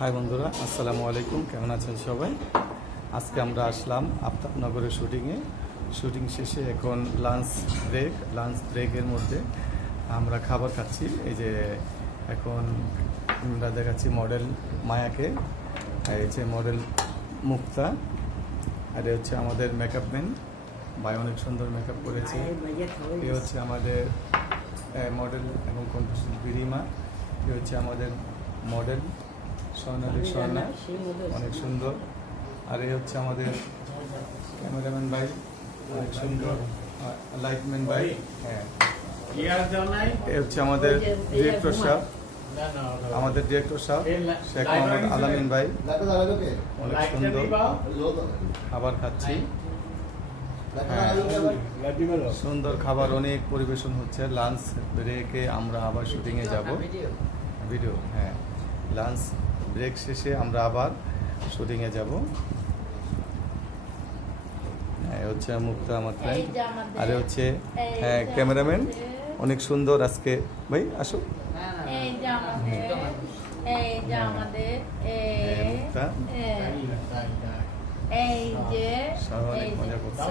High বন্ধুরা, আসসালামু আলাইকুম। কেমন আছেন সবাই? আজকে আমরা আসলাম আফতাবনগরের শুটিং শেষে এখন লাঞ্চ ব্রেকের মধ্যে আমরা খাবার খাচ্ছি। এই যে এখন আমরা দেখাচ্ছি মডেল মায়াকে, এই যে মডেল মুক্তা, আর এ হচ্ছে আমাদের মেকআপ ম্যান ভাই, অনেক সুন্দর মেকআপ করেছে। এ হচ্ছে আমাদের মডেল এবং কন্টেস্টেন্ট বিরিমা। এ হচ্ছে আমাদের মডেল স্বর্ণা, অনেক সুন্দর। আর এই হচ্ছে আমাদের ক্যামেরাম্যান ভাই, অনেক সুন্দর। লাইটম্যান ভাই, হ্যাঁ। এ হচ্ছে আমাদের ডিরেক্টর সাহেব, শেখ মোহাম্মদ আলামিন ভাই, অনেক সুন্দর খাবার খাচ্ছি। হ্যাঁ, সুন্দর খাবার অনেক পরিবেশন হচ্ছে। লাঞ্চ ব্রেকে আমরা আবার শুটিংয়ে যাব। ভিডিও, হ্যাঁ, লাঞ্চ ব্রেক শেষে আমরা আবার শুটিংয়ে যাব। হ্যাঁ, হচ্ছে মুক্তা আমার ফ্রেন্ড, আর হচ্ছে হ্যাঁ ক্যামেরাম্যান, অনেক সুন্দর। আজকে ভাই আসো, মুক্তা অনেক মজা করছে।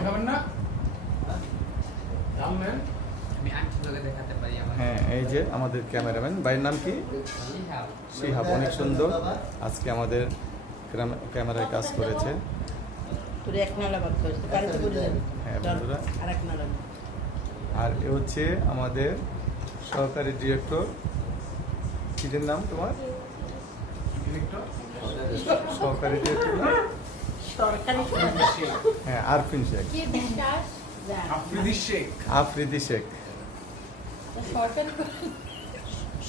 হ্যাঁ, এই যে আমাদের ক্যামেরাম্যান ভাইয়ের নাম কি? শিহাব, অনেক সুন্দর আজকে আমাদের ক্যামেরায় কাজ করেছে। হ্যাঁ বন্ধুরা, আর এ হচ্ছে আমাদের সহকারী ডিরেক্টর। কিদের নাম তোমার? সহকারী ডিরেক্টর, হ্যাঁ, আরফিন শেখ, আফ্রিদি শেখ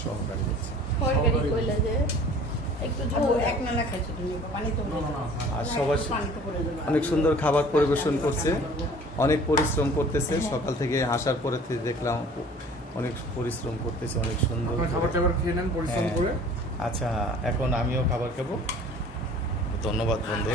সহকারী। আর সবাই অনেক সুন্দর খাবার পরিবেশন করছে, অনেক পরিশ্রম করতেছে। সকাল থেকে আসার পরে দেখলাম অনেক পরিশ্রম করতেছে, অনেক সুন্দর খাবার খেয়ে নেন পরিশ্রম করে। আচ্ছা, এখন আমিও খাবার খাবো। ধন্যবাদ বন্ধু।